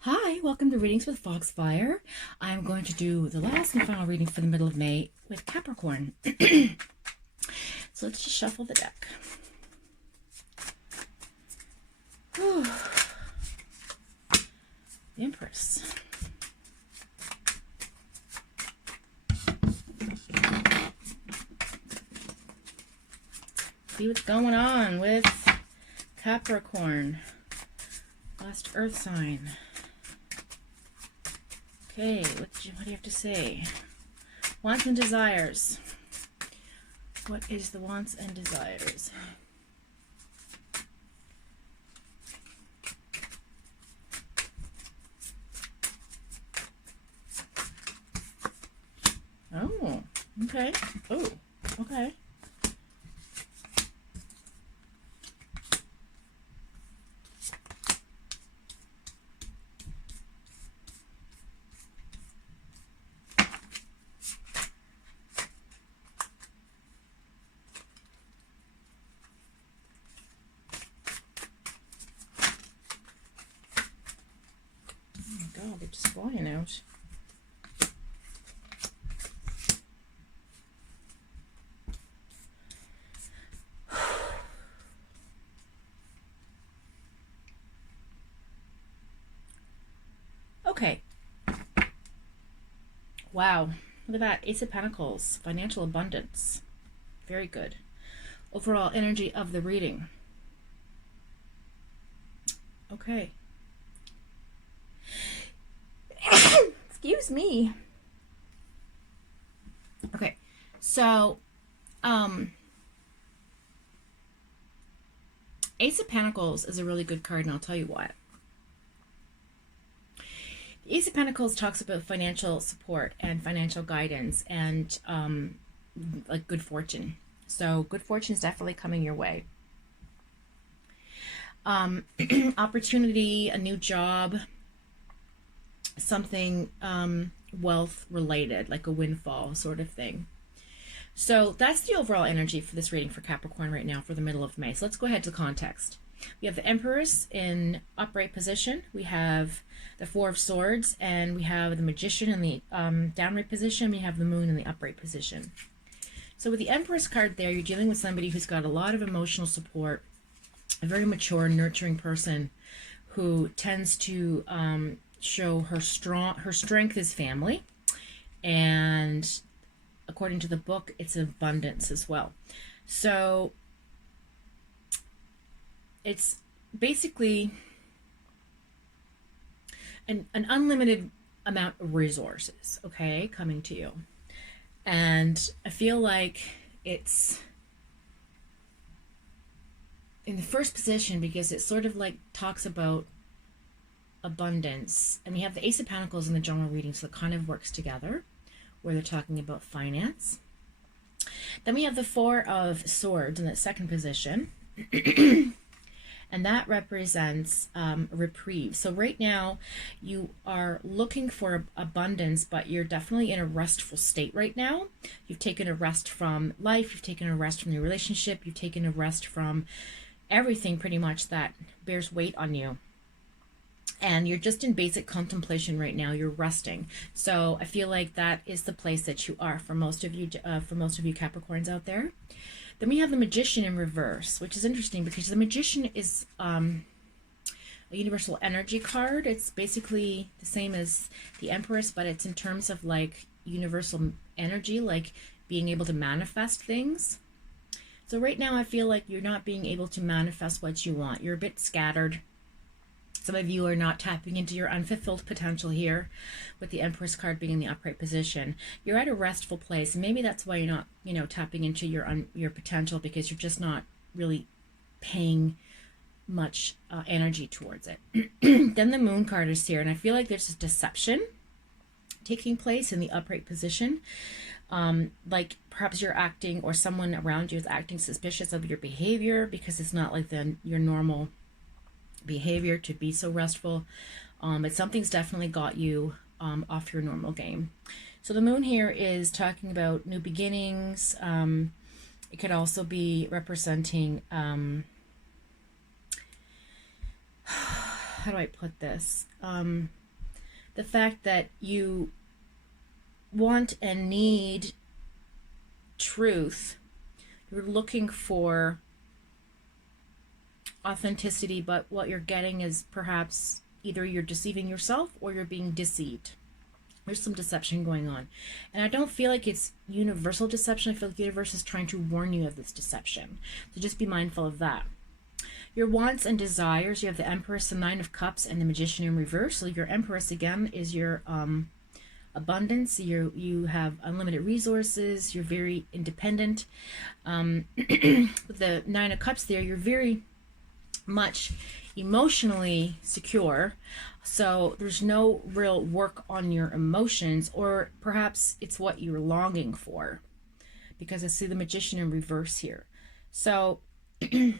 Hi, welcome to Readings with Foxfire. I'm going to do the last and final reading for the middle of May with Capricorn. So let's just shuffle the deck. Whew. The Empress. See what's going on with Capricorn. Last Earth sign. Okay, what do you have to say? Wants and desires. What is the wants and desires? Oh, okay. Oh, okay. God, they're just flying out. Okay. Wow. Look at that. Ace of Pentacles. Financial abundance. Very good. Overall energy of the reading. Okay. Excuse me. Okay, so Ace of Pentacles is a really good card, and I'll tell you why. The Ace of Pentacles talks about financial support and financial guidance and like good fortune. So good fortune is definitely coming your way. Opportunity, a new job, something wealth related, like a windfall sort of thing. So that's the overall energy for this reading for Capricorn right now for the middle of May. So let's go ahead to the context. We have the Empress in upright position. We have the Four of Swords, and we have the Magician in the downright position. We have the Moon in the upright position. So with the Empress card there, you're dealing with somebody who's got a lot of emotional support, a very mature, nurturing person who tends to show her strength is family, and according to the book, it's abundance as well. So it's basically an unlimited amount of resources, okay, coming to you. And I feel like it's in the first position because it sort of like talks about abundance. And we have the Ace of Pentacles in the general reading, so it kind of works together, where they're talking about finance. Then we have the Four of Swords in that second position. And that represents reprieve. So right now you are looking for abundance, but you're definitely in a restful state right now. You've taken a rest from life. You've taken a rest from your relationship. You've taken a rest from everything pretty much that bears weight on you. And you're just in basic contemplation right now. You're resting. So I feel like that is the place that you are for most of you Capricorns out there. Then we have the Magician in reverse, which is interesting because the Magician is a universal energy card. It's basically the same as the Empress, but it's in terms of like universal energy, like being able to manifest things. So right now I feel like you're not being able to manifest what you want. You're a bit scattered. Some of you are not tapping into your unfulfilled potential here with the Empress card being in the upright position. You're at a restful place, and maybe that's why you're not, tapping into your potential, because you're just not really paying much energy towards it. Then the Moon card is here, and I feel like there's a deception taking place in the upright position. Like perhaps you're acting, or someone around you is acting suspicious of your behavior because it's not like your normal behavior to be so restful, but something's definitely got you off your normal game. So the Moon here is talking about new beginnings. It could also be representing how do I put this? The fact that you want and need truth. You're looking for authenticity, but what you're getting is perhaps either you're deceiving yourself or you're being deceived. There's some deception going on. And I don't feel like it's universal deception. I feel like the universe is trying to warn you of this deception. So just be mindful of that. Your wants and desires, you have the Empress, the Nine of Cups, and the Magician in reverse. So your Empress, again, is your abundance. You have unlimited resources. You're very independent. With the Nine of Cups there, you're very much emotionally secure, so there's no real work on your emotions, or perhaps it's what you're longing for, because I see the Magician in reverse here. So the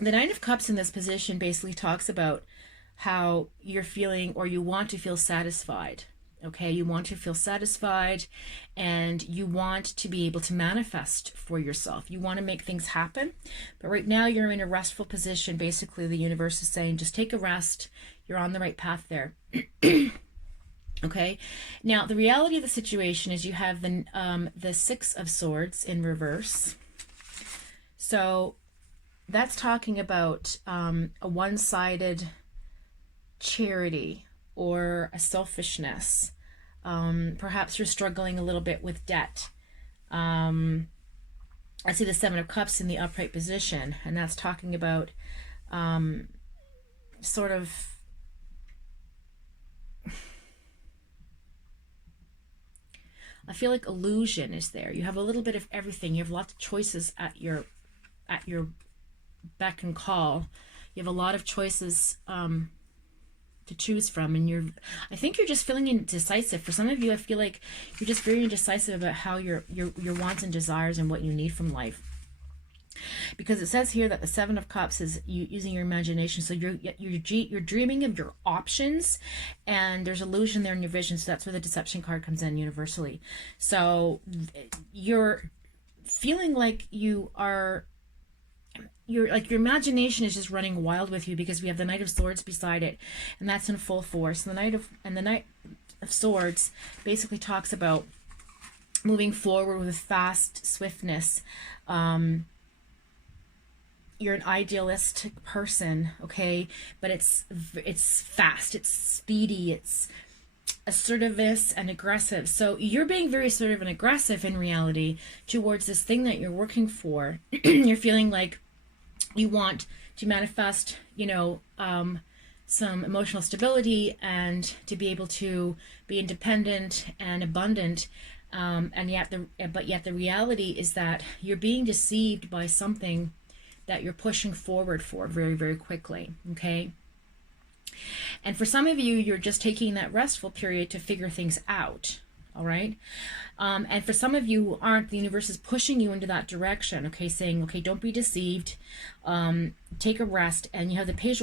Nine of Cups in this position basically talks about how you're feeling, or you want to feel satisfied. Okay, you want to feel satisfied, and you want to be able to manifest for yourself. You want to make things happen, but right now you're in a restful position. Basically, the universe is saying, just take a rest. You're on the right path there. Okay, now the reality of the situation is you have the Six of Swords in reverse. So that's talking about a one-sided charity or a selfishness. Perhaps you're struggling a little bit with debt. I see the Seven of Cups in the upright position, and that's talking about sort of I feel like illusion is there. You have a little bit of everything. You have lots of choices at your beck and call. You have a lot of choices to choose from, and I think you're just feeling indecisive. For some of you, I feel like you're just very indecisive about how your wants and desires and what you need from life. Because it says here that the Seven of Cups is you using your imagination. So you're dreaming of your options, and there's illusion there in your vision. So that's where the deception card comes in universally. So you're feeling like your imagination is just running wild with you, because we have the Knight of Swords beside it, and that's in full force. The Knight of Swords basically talks about moving forward with fast swiftness. You're an idealistic person, okay, but it's fast, it's speedy, it's assertiveness and aggressive. So you're being very assertive and aggressive in reality towards this thing that you're working for. You're feeling like you want to manifest, some emotional stability, and to be able to be independent and abundant. But yet the reality is that you're being deceived by something that you're pushing forward for very, very quickly. Okay. And for some of you, you're just taking that restful period to figure things out. All right. And for some of you who aren't, the universe is pushing you into that direction. Okay. Saying, okay, don't be deceived. Take a rest. And you have the Page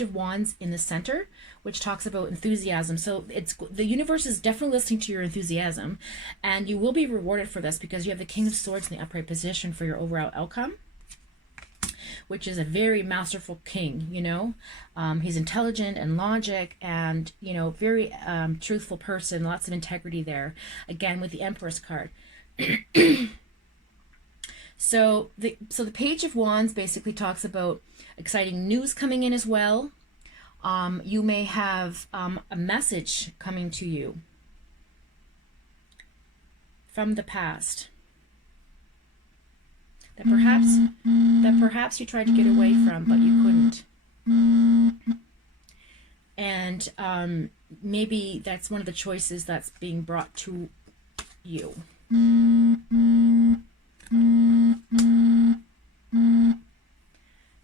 of Wands in the center, which talks about enthusiasm. So the universe is definitely listening to your enthusiasm, and you will be rewarded for this, because you have the King of Swords in the upright position for your overall outcome, which is a very masterful king. He's intelligent and logic, and very truthful person, lots of integrity there, again with the Empress card. So the Page of Wands basically talks about exciting news coming in as well. You may have a message coming to you from the past that perhaps you tried to get away from, but you couldn't. And maybe that's one of the choices that's being brought to you.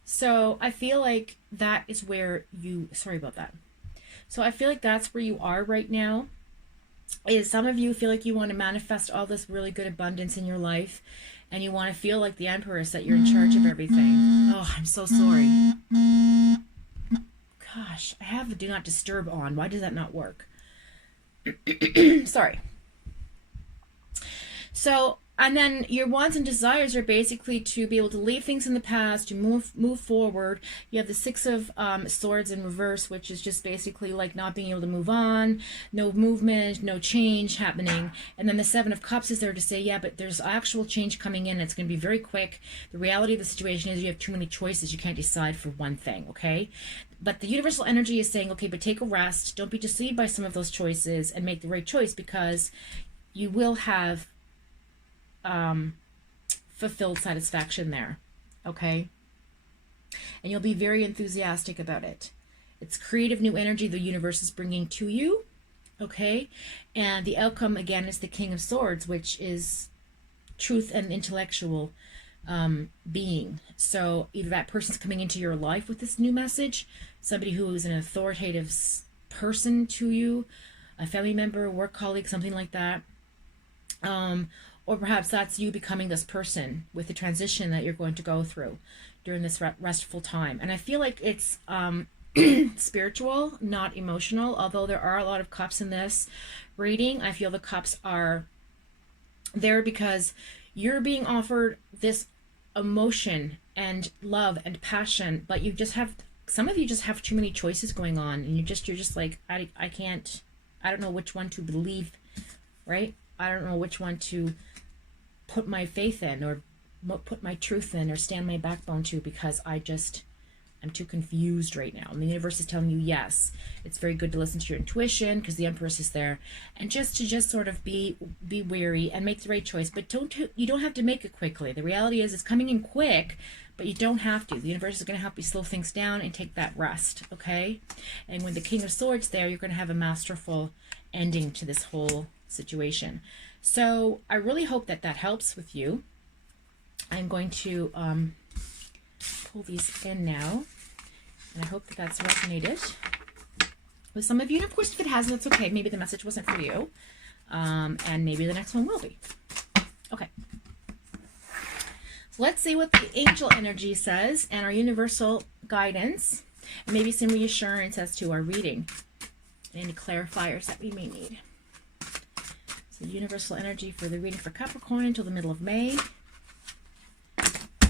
So I feel like that is where sorry about that. So I feel like that's where you are right now. Is some of you feel like you want to manifest all this really good abundance in your life, and you want to feel like the Empress, that you're in charge of everything. Oh, I'm so sorry. Gosh, I have the Do Not Disturb on. Why does that not work? Sorry. So And then your wants and desires are basically to be able to leave things in the past, to move forward. You have the Six of Swords in reverse, which is just basically like not being able to move on, no movement, no change happening. And then the Seven of Cups is there to say, yeah, but there's actual change coming in. It's going to be very quick. The reality of the situation is you have too many choices. You can't decide for one thing, okay? But the universal energy is saying, okay, but take a rest. Don't be deceived by some of those choices and make the right choice, because you will have fulfilled satisfaction there, okay? And you'll be very enthusiastic about it. It's creative new energy the universe is bringing to you, okay? And the outcome, again, is the King of Swords, which is truth and intellectual being. So either that person's coming into your life with this new message, somebody who is an authoritative person to you, a family member, work colleague, something like that. Or perhaps that's you becoming this person with the transition that you're going to go through during this restful time. And I feel like it's spiritual, not emotional, although there are a lot of cups in this reading. I feel the cups are there because you're being offered this emotion and love and passion, but you just have, some of you just have too many choices going on, and you're just like, I don't know which one to believe, right? I don't know which one to put my faith in, or put my truth in, or stand my backbone to, because I'm too confused right now. And the universe is telling you, yes, it's very good to listen to your intuition, because the Empress is there, and just sort of be wary and make the right choice. But you don't have to make it quickly. The reality is it's coming in quick, but you don't have to. The universe is going to help you slow things down and take that rest, okay? And with the King of Swords there, you're going to have a masterful ending to this whole situation. So I really hope that helps with you. I'm going to pull these in now, and I hope that that's resonated with some of you. And of course, if it hasn't, it's okay. Maybe the message wasn't for you, and maybe the next one will be. Okay. So let's see what the angel energy says and our universal guidance, and maybe some reassurance as to our reading and any clarifiers that we may need. So universal energy for the reading for Capricorn until the middle of May.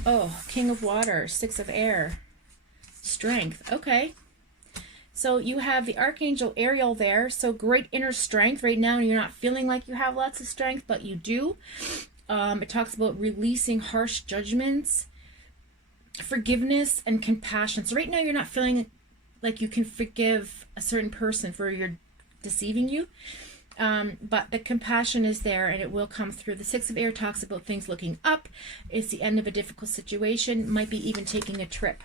Oh, King of Water, Six of Air, Strength. Okay. So you have the Archangel Ariel there. So great inner strength. Right now you're not feeling like you have lots of strength, but you do. It talks about releasing harsh judgments, forgiveness, and compassion. So right now you're not feeling like you can forgive a certain person for your deceiving you. But the compassion is there, and it will come through. The Six of Air talks about things looking up. It's the end of a difficult situation. Might be even taking a trip.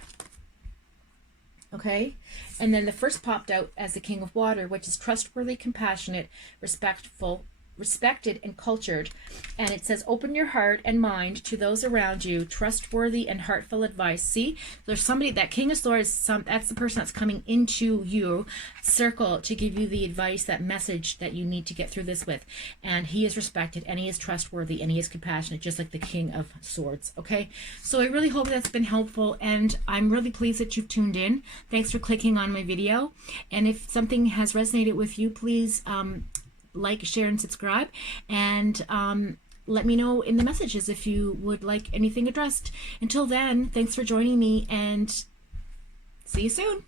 Okay? And then the first popped out as the King of Water, which is trustworthy, compassionate, respected, and cultured. And it says, open your heart and mind to those around you, trustworthy and heartful advice. See, there's somebody, that King of Swords, that's the person that's coming into you circle to give you the advice, that message that you need to get through this with. And he is respected, and he is trustworthy, and he is compassionate, just like the King of Swords. Okay, so I really hope that's been helpful, and I'm really pleased that you've tuned in. Thanks for clicking on my video. And if something has resonated with you, please like, share, and subscribe, and let me know in the messages if you would like anything addressed. Until then, thanks for joining me, and see you soon.